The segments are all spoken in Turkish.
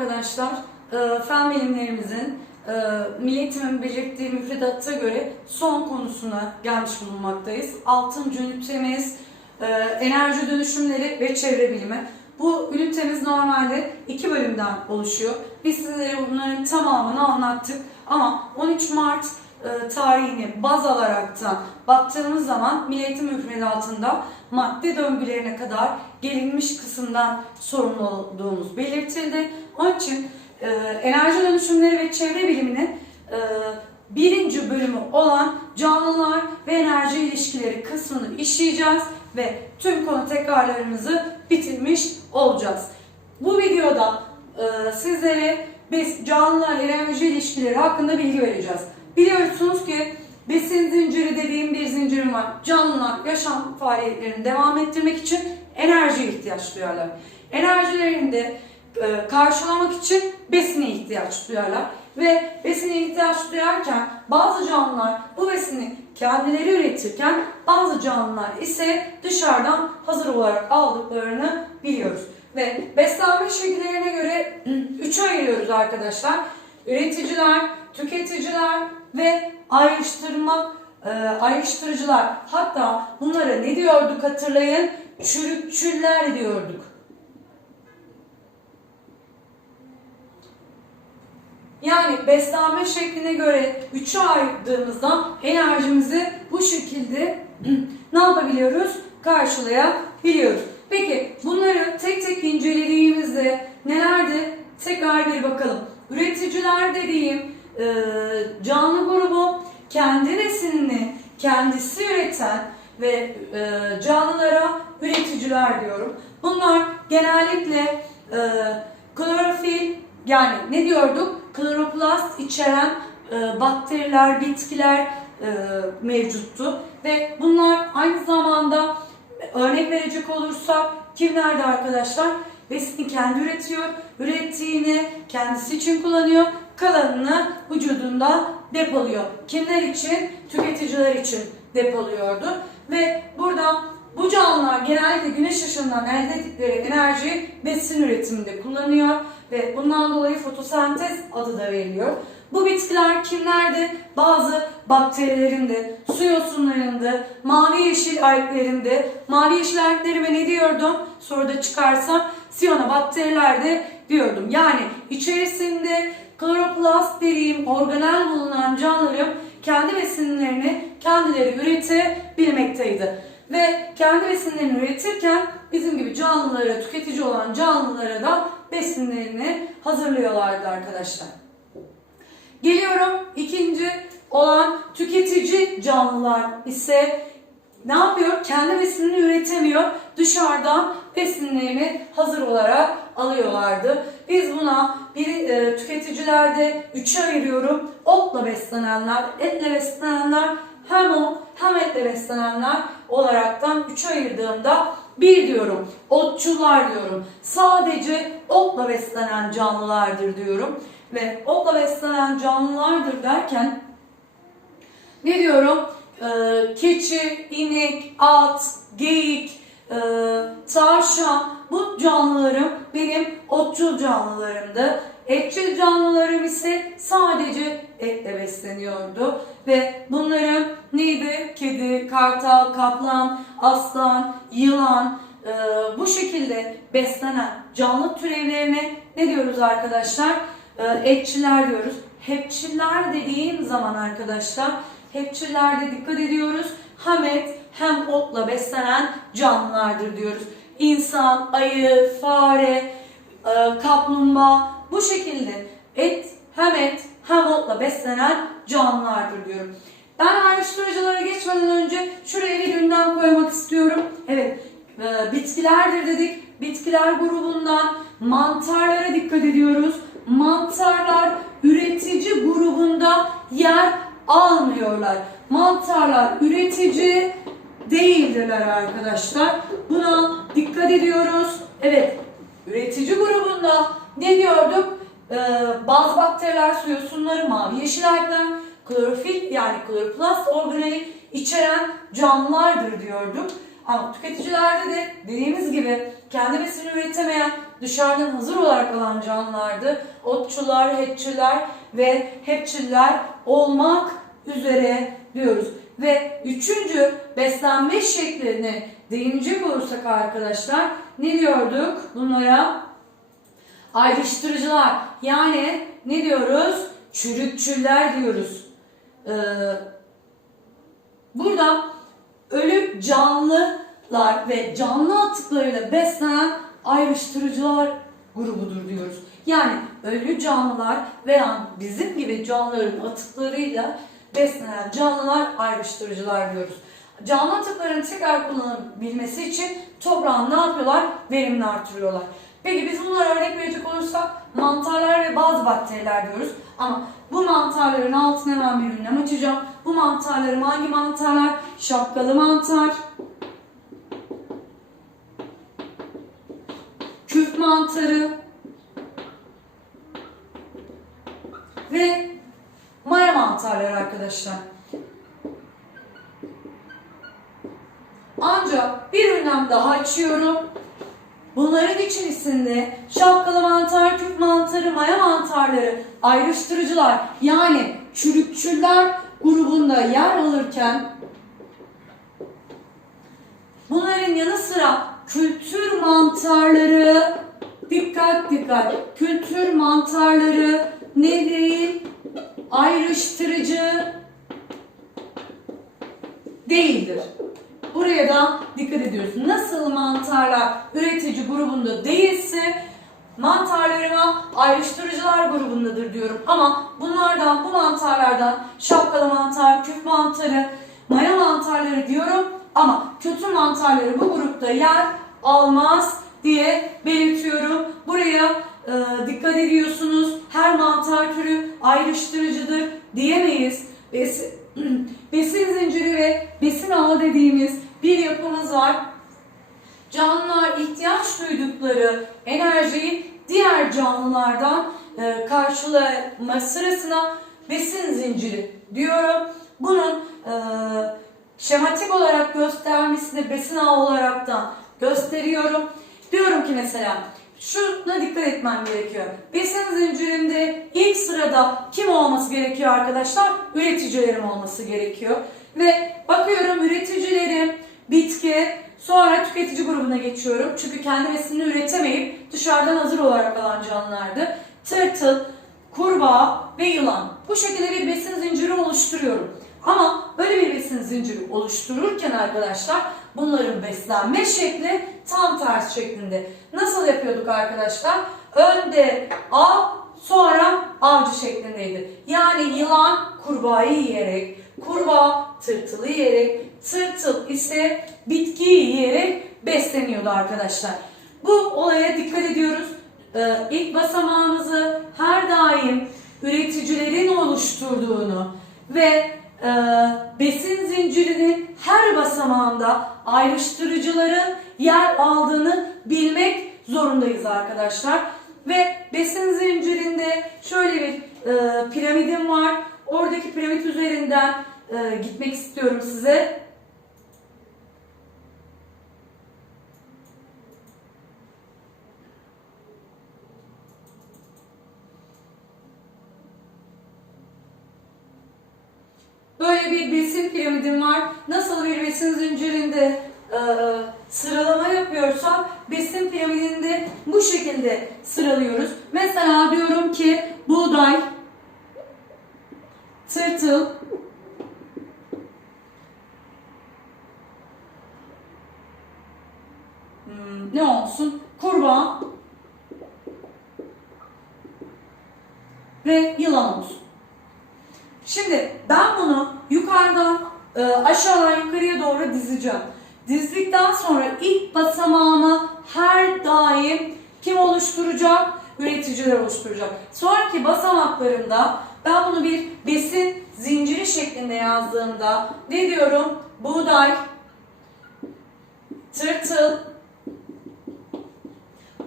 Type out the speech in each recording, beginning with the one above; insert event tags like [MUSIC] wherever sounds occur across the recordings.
arkadaşlar, e, fen bilimlerimizin e, Milli Eğitim'in belirttiği müfredatta göre son konusuna gelmiş bulunmaktayız. Altıncı ünitemiz e, enerji dönüşümleri ve çevre bilimi. Bu ünitemiz normalde iki bölümden oluşuyor. Biz sizlere bunların tamamını anlattık ama 13 Mart tarihini baz alarak da baktığımız zaman Milli Eğitim müfredatında madde döngülerine kadar gelinmiş kısımdan sorumlu olduğumuz belirtildi. Onun için e, enerji dönüşümleri ve çevre biliminin e, birinci bölümü olan canlılar ve enerji ilişkileri kısmını işleyeceğiz ve tüm konu tekrarlarımızı bitirmiş olacağız. Bu videoda e, sizlere biz canlılar enerji ilişkileri hakkında bilgi vereceğiz. Biliyorsunuz ki besin zinciri dediğim bir zincirim var. Canlılar yaşam faaliyetlerini devam ettirmek için enerji ihtiyaç duyarlar. Enerjilerini de e, karşılamak için besine ihtiyaç duyarlar. Ve besine ihtiyaç duyarken bazı canlılar bu besini kendileri üretirken bazı canlılar ise dışarıdan hazır olarak aldıklarını biliyoruz. Ve beslenme şekillerine göre [CLEARS THROAT] üçe ayırıyoruz arkadaşlar. Üreticiler, tüketiciler ve ayrıştırma e, ayrıştırıcılar. Hatta bunlara ne diyorduk hatırlayın? Çürükçüller diyorduk. Yani beslenme şekline göre üçe ayırdığımızda enerjimizi bu şekilde [CLEARS THROAT] ne yapabiliyoruz? Karşılayabiliyoruz. Peki bunları tek tek incelediğimizde nelerdi? Tekrar bir bakalım. Üreticiler dediğim e, canlı grubu kendi besinini kendisi üreten ve e, canlılara üreticiler diyorum. Bunlar genellikle e, klorofil yani ne diyorduk? Kloroplast içeren e, bakteriler, bitkiler e, mevcuttu ve bunlar aynı zamanda örnek verecek olursak kimlerdi arkadaşlar? Besini kendi üretiyor, ürettiğini kendisi için kullanıyor, kalanını vücudunda depoluyor. Kimler için? Tüketiciler için depoluyordu ve burada bu canlılar genellikle güneş ışığından elde ettikleri enerjiyi besin üretiminde kullanıyor ve bundan dolayı fotosentez adı da veriliyor. Bu bitkiler kimlerdi? Bazı bakterilerinde, su yosunlarında, mavi yeşil alglerinde, mavi yeşil alglerime ne diyordum? Soruda çıkarsa siyanobakterilerde diyordum. Yani içerisinde kloroplast dediğim organel bulunan canlıların kendi besinlerini kendileri üretebilmekteydi. Ve kendi besinlerini üretirken bizim gibi canlılara, tüketici olan canlılara da besinlerini hazırlıyorlardı arkadaşlar. Geliyorum ikinci olan tüketici canlılar ise ne yapıyor? Kendi besinini üretemiyor. Dışarıdan besinlerini hazır olarak alıyorlardı. Biz buna bir e, tüketicilerde üçe ayırıyorum. Otla beslenenler, etle beslenenler, hem ot hem etle beslenenler olaraktan üçe ayırdığımda bir diyorum. Otçular diyorum. Sadece otla beslenen canlılardır diyorum. Ve otla beslenen canlılardır derken ne diyorum? Ee, keçi, inek, at, geyik, e, tavşan bu canlılarım benim otçul canlılarımdı. Etçil canlılarım ise sadece etle besleniyordu. Ve bunların neydi? Kedi, kartal, kaplan, aslan, yılan e, bu şekilde beslenen canlı türevlerine ne diyoruz arkadaşlar? E, etçiler diyoruz. Hepçiler dediğim zaman arkadaşlar hepçilerde dikkat ediyoruz. Hem et hem otla beslenen canlılardır diyoruz. İnsan, ayı, fare, e, kaplumbağa bu şekilde et hem et hem otla beslenen canlılardır diyorum. Ben ayrıştırıcılara geçmeden önce şuraya bir gündem koymak istiyorum. Evet, e, bitkilerdir dedik. Bitkiler grubundan mantarlara dikkat ediyoruz. Mantarlar üretici grubunda yer almıyorlar. Mantarlar üretici değildirler arkadaşlar. Buna dikkat ediyoruz. Evet, üretici grubunda ne diyorduk? Ee, bazı bakteriler su yosunları, mavi yeşil algler, klorofil yani kloroplast organeli içeren canlılardır diyorduk. Ama tüketicilerde de dediğimiz gibi kendi besini üretemeyen dışarıdan hazır olarak alan canlılardı. Otçular, hepçiler ve hepçiller olmak üzere diyoruz. Ve üçüncü beslenme şekline değinecek olursak arkadaşlar ne diyorduk bunlara? Ayrıştırıcılar yani ne diyoruz? Çürükçüller diyoruz. Ee, burada ölü canlılar ve canlı atıklarıyla beslenen ayrıştırıcılar grubudur diyoruz. Yani ölü canlılar veya bizim gibi canlıların atıklarıyla beslenen canlılar ayrıştırıcılar diyoruz. Canlı atıkların tekrar kullanılabilmesi için toprağın ne yapıyorlar? Verimini artırıyorlar. Peki biz bunlara örnek verecek olursak mantarlar ve bazı bakteriler diyoruz. Ama bu mantarların altına hemen bir ünlem açacağım. Bu mantarlarım hangi mantarlar? Şapkalı mantar, küf mantarı ve maya mantarları arkadaşlar. Ancak bir ünlem daha açıyorum. Bunların içerisinde şapkalı mantar, küp mantarı, maya mantarları, ayrıştırıcılar yani çürükçüller grubunda yer alırken bunların yanı sıra kültür mantarları dikkat dikkat kültür mantarları ne değil ayrıştırıcı değildir. Buraya da dikkat ediyoruz. Nasıl mantarlar üretici grubunda değilse mantarlarıma ayrıştırıcılar grubundadır diyorum. Ama bunlardan, bu mantarlardan şapkalı mantar, küf mantarı, maya mantarları diyorum. Ama kötü mantarları bu grupta yer almaz diye belirtiyorum. Buraya e, dikkat ediyorsunuz. Her mantar türü ayrıştırıcıdır diyemeyiz. Besin, [CLEARS THROAT] besin zinciri ve besin ağı dediğimiz bir yapımız var. Canlılar ihtiyaç duydukları enerjiyi diğer canlılardan e, karşılama sırasına besin zinciri diyorum. Bunun e, şematik olarak göstermesini besin ağı olarak da gösteriyorum. Diyorum ki mesela şuna dikkat etmem gerekiyor. Besin zincirinde ilk sırada kim olması gerekiyor arkadaşlar? Üreticilerim olması gerekiyor. Ve bakıyorum üreticilerim bitki, sonra tüketici grubuna geçiyorum. Çünkü kendi besinini üretemeyip dışarıdan hazır olarak alan canlılardı. Tırtıl, kurbağa ve yılan. Bu şekilde bir besin zinciri oluşturuyorum. Ama böyle bir besin zinciri oluştururken arkadaşlar bunların beslenme şekli tam ters şeklinde. Nasıl yapıyorduk arkadaşlar? Önde av, sonra avcı şeklindeydi. Yani yılan kurbağayı yiyerek, kurbağa tırtılı yiyerek, tırtıl ise bitkiyi yiyerek besleniyordu arkadaşlar. Bu olaya dikkat ediyoruz. Ee, ilk basamağımızı her daim üreticilerin oluşturduğunu ve e, besin zincirinin her basamağında ayrıştırıcıların yer aldığını bilmek zorundayız arkadaşlar. Ve besin zincirinde şöyle bir e, piramidim var. Oradaki piramit üzerinden e, gitmek istiyorum size. Böyle bir besin piramidim var. Nasıl bir besin zincirinde e, sıralama yapıyorsak besin piramidinde bu şekilde sıralıyoruz. Mesela diyorum ki buğday, tırtıl, hmm, ne olsun? Kurbağa ve yılan olsun. Şimdi ben bunu yukarıdan e, aşağıdan yukarıya doğru dizeceğim. Dizdikten sonra ilk basamağımı her daim kim oluşturacak? Üreticiler oluşturacak. Sonraki basamaklarında ben bunu bir besin zinciri şeklinde yazdığımda ne diyorum? Buğday, tırtıl,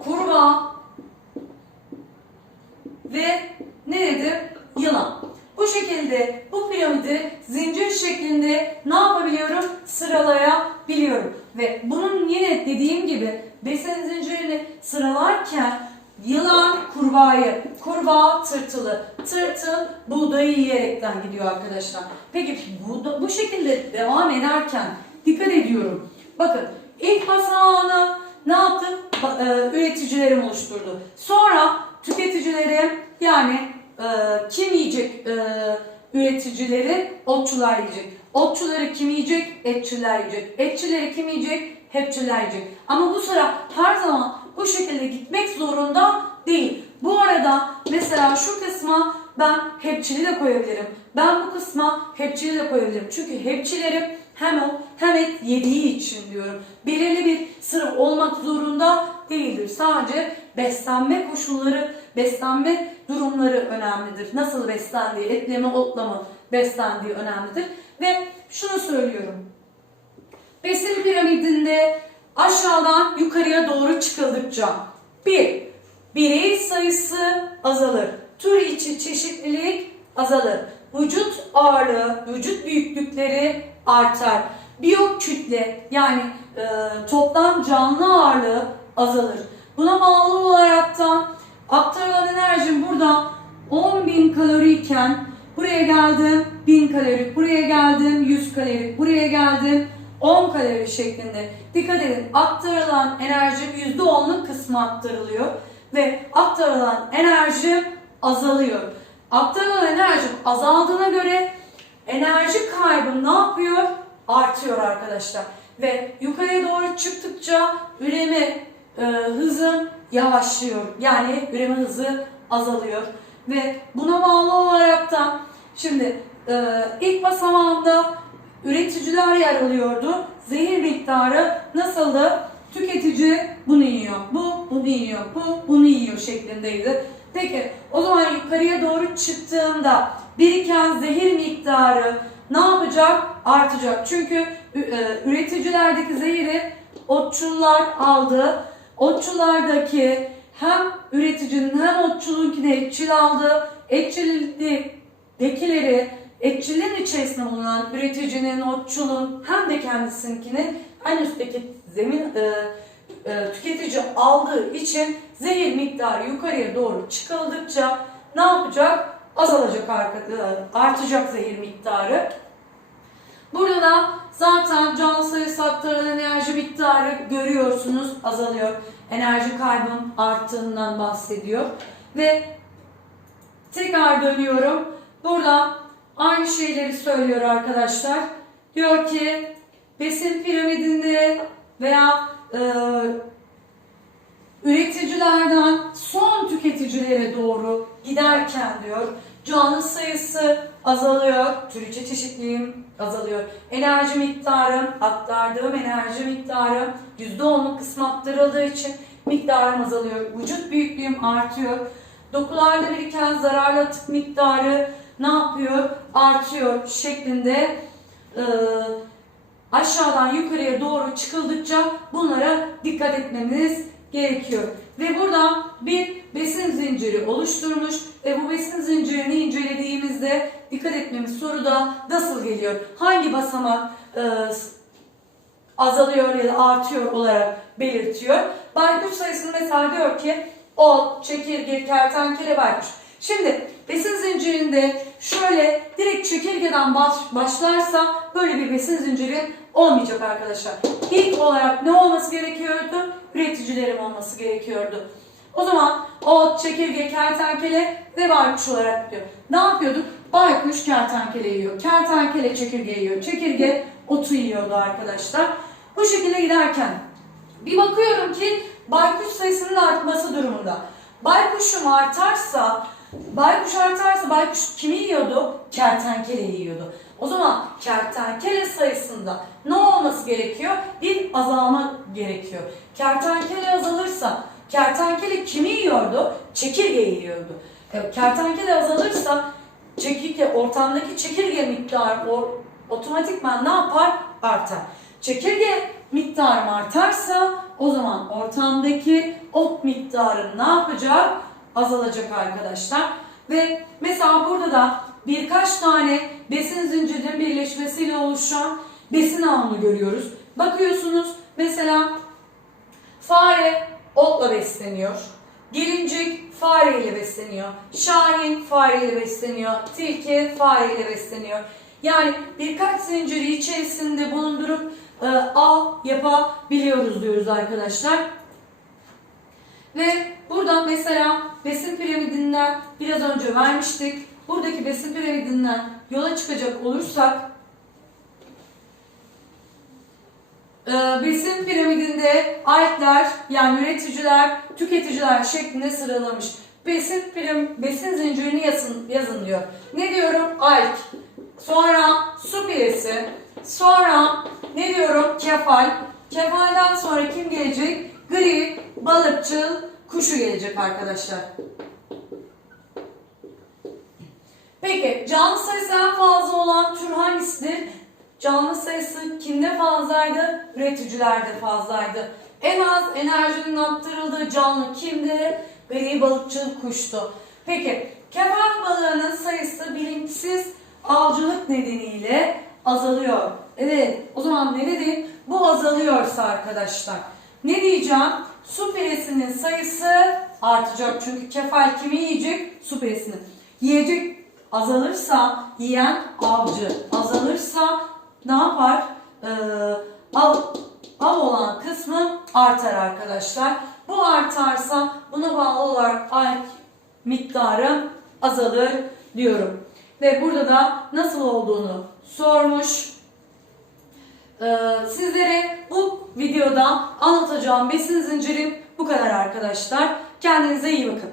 kurbağa ve ne dedim? Yılan. Bu şekilde bu piramidi zincir şeklinde ne yapabiliyorum? Sıralayabiliyorum. Ve bunun yine dediğim gibi besin zincirini sıralarken yılan kurbağayı, kurbağa tırtılı, tırtıl buğdayı yiyerekten gidiyor arkadaşlar. Peki bu, bu şekilde devam ederken dikkat ediyorum. Bakın ilk basamağını ne yaptı? E, üreticilerim oluşturdu. Sonra tüketicileri yani e, kim yiyecek e, üreticileri? Otçular yiyecek. Otçuları kim yiyecek? Etçiler yiyecek. Etçileri kim yiyecek? Hepçiler yiyecek. Ama bu sıra her zaman bu şekilde gitmek zorunda değil. Bu arada mesela şu kısma ben hepçili de koyabilirim. Ben bu kısma hepçili de koyabilirim. Çünkü hepçilerim hem o hem et yediği için diyorum. Belirli bir sınıf olmak zorunda değildir. Sadece beslenme koşulları, beslenme durumları önemlidir. Nasıl beslendiği, etle mi otla mı beslendiği önemlidir. Ve şunu söylüyorum. Besin piramidinde aşağıdan yukarıya doğru çıkıldıkça bir, birey sayısı azalır. Tür içi çeşitlilik azalır. Vücut ağırlığı, vücut büyüklükleri artar. Biyo kütle yani e, toplam canlı ağırlığı azalır. Buna bağlı olarak da aktarılan enerjim burada 10.000 kalori iken buraya geldim 1000 kalori, buraya geldim 100 kalori, buraya geldim 10 kalori şeklinde. Dikkat edin aktarılan enerjim %10'luk kısmı aktarılıyor ve aktarılan enerjim azalıyor. Aktarılan enerjim azaldığına göre enerji kaybım ne yapıyor? Artıyor arkadaşlar. Ve yukarıya doğru çıktıkça üreme e, hızım yavaşlıyor. Yani üreme hızı azalıyor. Ve buna bağlı olarak da şimdi e, ilk basamağımda üreticiler yer alıyordu. Zehir miktarı nasıldı? Tüketici bunu yiyor, bu bunu yiyor, bu bunu yiyor şeklindeydi. Peki o zaman yukarıya doğru çıktığımda biriken zehir miktarı ne yapacak? Artacak. Çünkü e, üreticilerdeki zehiri otçullar aldı. Otçulardaki hem üreticinin hem otçulunkini etçil aldı. Etçiliktekileri etçiliğin içerisinde bulunan üreticinin, otçulun hem de kendisinkini en üstteki zemin e, e, tüketici aldığı için zehir miktarı yukarıya doğru çıkıldıkça ne yapacak? Azalacak, e, artacak zehir miktarı. Burada da zaten canlı sayısı aktarılan enerji miktarı görüyorsunuz azalıyor. Enerji kaybım arttığından bahsediyor. Ve tekrar dönüyorum. Burada aynı şeyleri söylüyor arkadaşlar. Diyor ki besin piramidinde veya e, üreticilerden son tüketicilere doğru giderken diyor canlı sayısı azalıyor, türüce çeşitliliğim azalıyor. Enerji miktarım, aktardığım enerji miktarım %10'luk kısmı aktarıldığı için miktarım azalıyor. Vücut büyüklüğüm artıyor. Dokularda biriken zararlı atık miktarı ne yapıyor? Artıyor şeklinde e, aşağıdan yukarıya doğru çıkıldıkça bunlara dikkat etmemiz gerekiyor. Ve burada bir besin zinciri oluşturmuş ve bu besin zincirini incelediğimizde dikkat etmemiz soruda nasıl geliyor? Hangi basamak e, azalıyor ya da artıyor olarak belirtiyor. Baykuş sayısını mesela diyor ki ot, çekirge, kertenkele, baykuş. Şimdi besin zincirinde şöyle direkt çekirgeden baş, başlarsa böyle bir besin zinciri olmayacak arkadaşlar. İlk olarak ne olması gerekiyordu? Üreticilerim olması gerekiyordu. O zaman ot, çekirge, kertenkele ve baykuş olarak diyor. Ne yapıyorduk? Baykuş kertenkele yiyor. Kertenkele çekirge yiyor. Çekirge otu yiyordu arkadaşlar. Bu şekilde giderken bir bakıyorum ki baykuş sayısının artması durumunda. Baykuşum artarsa, baykuş artarsa baykuş kimi yiyordu? Kertenkele yiyordu. O zaman kertenkele sayısında ne olması gerekiyor? Bir azalma gerekiyor. Kertenkele azalırsa kertenkele kimi yiyordu? Çekirge yiyordu. E, Kertenkele azalırsa çekirge, ortamdaki çekirge miktarı o, otomatikman ne yapar? Artar. Çekirge miktarım artarsa o zaman ortamdaki ot miktarı ne yapacak? Azalacak arkadaşlar. Ve mesela burada da birkaç tane besin zincirinin birleşmesiyle oluşan besin ağını görüyoruz. Bakıyorsunuz mesela fare otla besleniyor. Gelincik fareyle besleniyor. Şahin fareyle besleniyor. Tilki fareyle besleniyor. Yani birkaç zinciri içerisinde bulundurup e, av yapabiliyoruz diyoruz arkadaşlar. Ve buradan mesela besin piramidinden biraz önce vermiştik. Buradaki besin piramidinden yola çıkacak olursak e, besin piramidinde alpler yani üreticiler, tüketiciler şeklinde sıralamış. Besin piram, besin zincirini yazın, yazın diyor. Ne diyorum? Alp. Sonra su piresi. Sonra ne diyorum? Kefal. Kefalden sonra kim gelecek? Gri, balıkçıl, kuşu gelecek arkadaşlar. Peki canlı sayısı en fazla olan tür hangisidir? Canlı sayısı kimde fazlaydı? Üreticilerde fazlaydı. En az enerjinin aktarıldığı canlı kimdi? Gri balıkçıl kuştu. Peki kefal balığının sayısı bilinçsiz avcılık nedeniyle azalıyor. Evet o zaman ne dedim? Bu azalıyorsa arkadaşlar. Ne diyeceğim? Su piresinin sayısı artacak. Çünkü kefal kimi yiyecek? Su piresini. Yiyecek azalırsa yiyen avcı azalırsa ne yapar? Ee, av, av olan kısmı artar arkadaşlar. Bu artarsa buna bağlı olarak ay miktarı azalır diyorum. Ve burada da nasıl olduğunu sormuş. Ee, sizlere bu videoda anlatacağım besin zincirim bu kadar arkadaşlar. Kendinize iyi bakın.